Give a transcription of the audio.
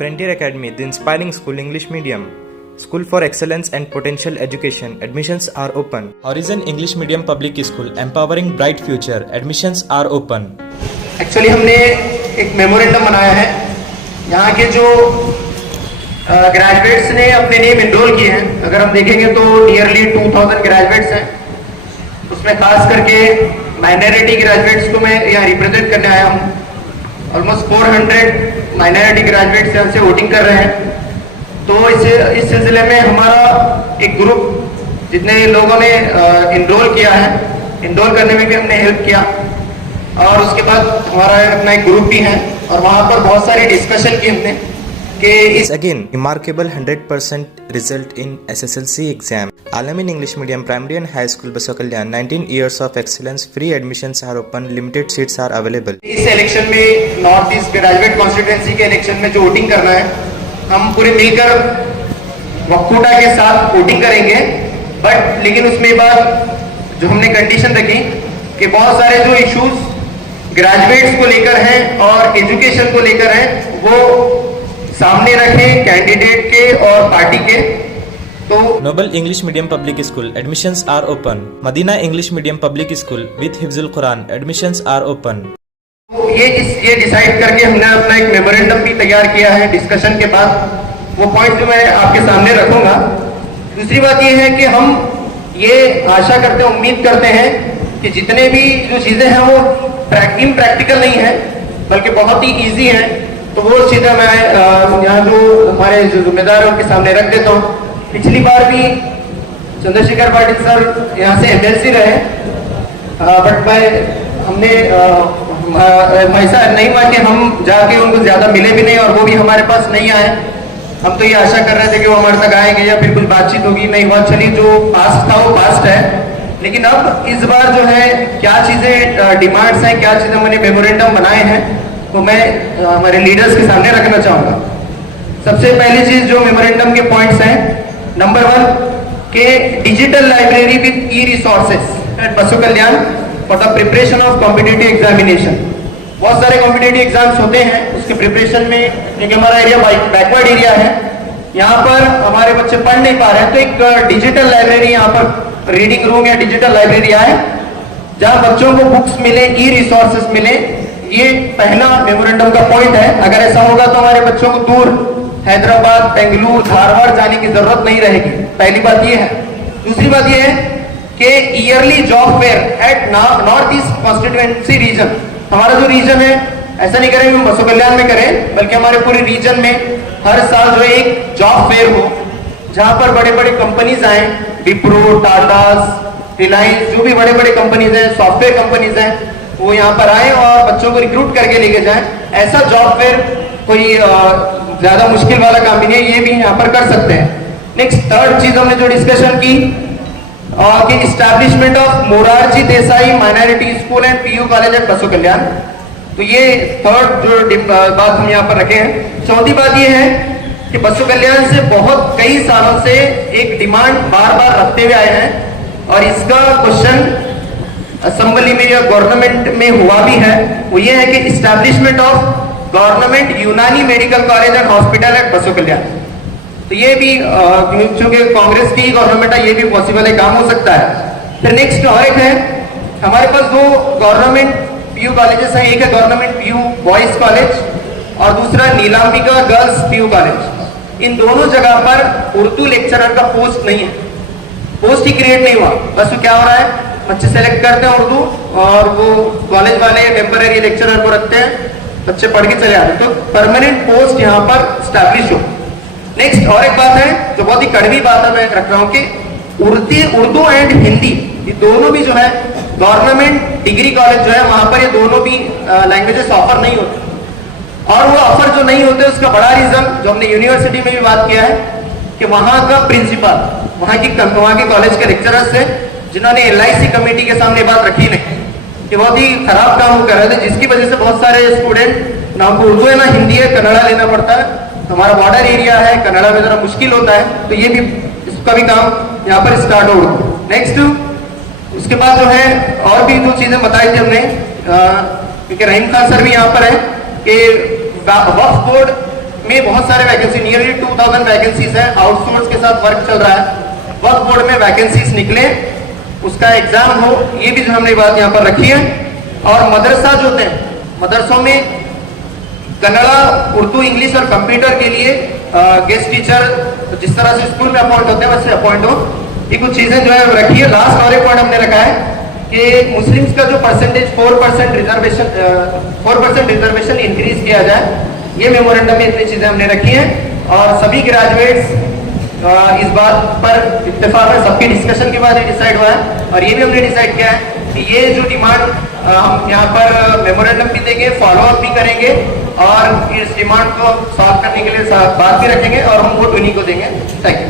Frontier Academy, the inspiring school English medium. School for excellence and potential education. Admissions are open. Horizon English Medium Public School, empowering bright future. Admissions are open. Actually हमने एक memorandum बनाया है। यहाँ के जो graduates ने अपने name enrol किए हैं, अगर हम देखेंगे तो नियरली 2000 ग्रेजुएट्स हैं। उसमें खास करके माइनॉरिटी ग्रेजुएट्स को मैं यहाँ रिप्रेजेंट करने आया हूँ। ऑलमोस्ट 400 माइनॉरिटी ग्रेजुएट्स यहाँ से वोटिंग कर रहे हैं। तो इस सिलसिले में हमारा एक ग्रुप जितने लोगों ने इनरोल किया है, इनरोल करने में भी हमने हेल्प किया। और उसके बाद हमारा अपना एक ग्रुप भी है और वहाँ पर बहुत सारी डिस्कशन की हमने कि इस again remarkable 100% result in SSLC exam. Alamin English Medium Primary and High School Basokalyan, 19 years of excellence. Free admissions are open. Limited seats are available. इस इलेक्शन में नॉर्थ ईस्ट ग्रेजुएट कॉन्स्टिट्यूएंसी के election में जो voting करना है, हम पूरे मिलकर वक्फूटा के साथ वोटिंग करेंगे। बट लेकिन उसमें बाद जो हमने कंडीशन रखी कि बहुत सारे जो इश्यूज ग्रेजुएट्स को लेकर हैं और एजुकेशन को लेकर हैं, वो सामने रखें कैंडिडेट के और पार्टी के। तो Noble English Medium Public School, admissions are open. Madina English Medium Public School with Hifzul Quran, admissions are open. ये डिसाइड करके हमने अपना एक मेमोरेंडम भी तैयार किया है डिस्कशन के बाद। वो पॉइंट जो मैं आपके सामने रखूंगा। दूसरी बात ये है कि हम ये आशा करते हैं, उम्मीद करते हैं कि जितने भी जो चीजें हैं वो इम्प्रैक्टिकल नहीं है बल्कि बहुत ही इजी है। तो वो चीजें मैं यहाँ जो हमारे जो जिम्मेदार है उनके सामने रख देता हूँ। पिछली बार भी चंद्रशेखर पाटिल सर यहाँ से एमएलसी रहे, बट हमने ऐसा नहीं हुआ कि हम जाके उनको ज्यादा मिले भी नहीं और वो भी हमारे पास नहीं आए। हम तो ये आशा कर रहे थे कि वो हमारे तक आएंगे या फिर कुछ बातचीत होगी, नहीं हुआ। चलिए, जो पास्ट था वो पास्ट है। लेकिन अब इस बार जो है क्या चीजें डिमांड्स हैं, क्या चीजें मैंने मेमोरेंडम बनाए हैं, तो मैं हमारे लीडर्स के सामने रखना चाहूंगा। सबसे पहली चीज जो मेमोरेंडम के पॉइंट्स हैं, नंबर 1 के digital library with e resources at Basu Kalyan for the preparation of competitive examination. बहुत सारे कॉम्पिटिटिव एग्जाम्स होते हैं, उसके प्रिपरेशन में क्योंकि हमारा एरिया बैकवर्ड एरिया है, यहाँ पर हमारे बच्चे पढ़ नहीं पा रहे हैं। तो एक डिजिटल लाइब्रेरी यहाँ पर रीडिंग रूम या डिजिटल लाइब्रेरी आए जहाँ बच्चों को बुक्स मिले, ई रिसोर्सेस मिले। ये पहला मेमोरेंडम का पॉइंट है। अगर ऐसा होगा तो हमारे बच्चों को दूर हैदराबाद, बेंगलुरु, धारवाड़ जाने की जरूरत नहीं रहेगी। पहली बात ये है। दूसरी बात ये है कि early job fair at north east constituency region. हमारा जो रीजन है, ऐसा नहीं करेंगे हम बसु कल्याण में करें, बल्कि हमारे पूरे रीजन में हर साल जो एक जॉब फेयर हो जहां पर बड़े बड़े कंपनीज आए, विप्रो, टाटा, रिलायंस, जो भी बड़े बड़े कंपनीज हैं, सॉफ्टवेयर कंपनीज हैं, वो यहाँ पर आए और बच्चों को रिक्रूट करके लेके जाएं। ऐसा जॉब फेयर कोई ज्यादा मुश्किल वाला काम भी नहीं है, ये भी यहाँ पर कर सकते हैं। नेक्स्ट थर्ड चीज हमने जो डिस्कशन की कि establishment of Morarji Desai minority school and PU college at Basu Kalyan. तो ये थर्ड जो बात हम यहाँ पर रखे हैं। चौथी बात ये है कि बसु कल्याण से बहुत कई सालों से एक डिमांड बार बार रखते हुए आए हैं और इसका क्वेश्चन असेंबली में या गवर्नमेंट में हुआ भी है। वो ये है कि establishment of government Unani medical college and hospital at Basu Kalyan. तो ये भी चूंकि कांग्रेस की गवर्नमेंट है, ये भी पॉसिबल है, काम हो सकता है। फिर नेक्स्ट और एक है, हमारे पास दो गवर्नमेंट पीयू कॉलेजेस हैं। एक है गवर्नमेंट पीयू बॉयज कॉलेज और दूसरा नीलांबिका गर्ल्स पीयू कॉलेज। इन दोनों जगह पर उर्दू लेक्चरर का पोस्ट नहीं है, पोस्ट ही क्रिएट नहीं हुआ। बस क्या हो रहा है, बच्चे सेलेक्ट करते हैं उर्दू और वो कॉलेज वाले टेम्पररी लेक्चरर को रखते हैं, बच्चे पढ़ के चले आते हैं। तो परमानेंट पोस्ट यहाँ पर स्टैब्लिश हो। नेक्स्ट और एक बात है जो बहुत ही कड़वी बात है, मैं रख रहा हूँ कि उर्दू एंड हिंदी ये दोनों भी जो है गवर्नमेंट डिग्री कॉलेज जो है वहां पर ये दोनों भी लैंग्वेजेस ऑफर नहीं होते। और वो ऑफर जो नहीं होते उसका बड़ा रीजन जो हमने यूनिवर्सिटी में भी बात किया है कि वहां का प्रिंसिपल, वहां के कॉलेज के लेक्चरर्स थे जिन्होंने LIC कमेटी के सामने बात रखी नहीं, कि बहुत ही खराब काम कर रहे थे, जिसकी वजह से बहुत सारे स्टूडेंट ना उनको उर्दू है ना हिंदी है, कन्नड़ा लेना पड़ता है। हमारा बॉर्डर एरिया है, कन्नड़ा में जरा मुश्किल होता है, तो ये भी इसका भी काम यहाँ पर स्टार्ट होगा। नेक्स्ट उसके बाद जो है और भी जो चीजें बताई थी हमने, क्योंकि रहीम खान सर भी यहाँ पर है कि वक्फ बोर्ड में बहुत सारे वैकेंसी, नियरली 2000 वैकेंसीज है, आउटसोर्स के साथ वर्क चल रहा है। वक्फ बोर्ड में वैकेंसीज निकले, उसका एग्जाम हो, ये भी जो हमने बात यहाँ पर रखी है। और मदरसा जो थे, मदरसों में कन्नड़ा, उर्दू, इंग्लिश और कंप्यूटर के लिए गेस्ट टीचर जिस तरह से स्कूल में अपॉइंट होते हैं वैसे अपॉइंट हो, ये कुछ चीजें जो है रखी है। लास्ट और एक पॉइंट हमने रखा है कि मुस्लिम्स का जो परसेंटेज 4% रिजर्वेशन इंक्रीज किया जाए, ये मेमोरेंडम में इतनी चीजें हमने रखी हैं। और सभी ग्रेजुएट्स इस बात पर इत्तेफाक है, सबकी डिस्कशन के बाद ये डिसाइड हुआ है। और ये भी हमने डिसाइड किया है कि ये जो डिमांड हम यहाँ पर मेमोरेंडम भी देंगे, फॉलोअप भी करेंगे और इस डिमांड को सॉल्व करने के लिए बात भी रखेंगे और हम वोट उन्हीं को देंगे। Thank you.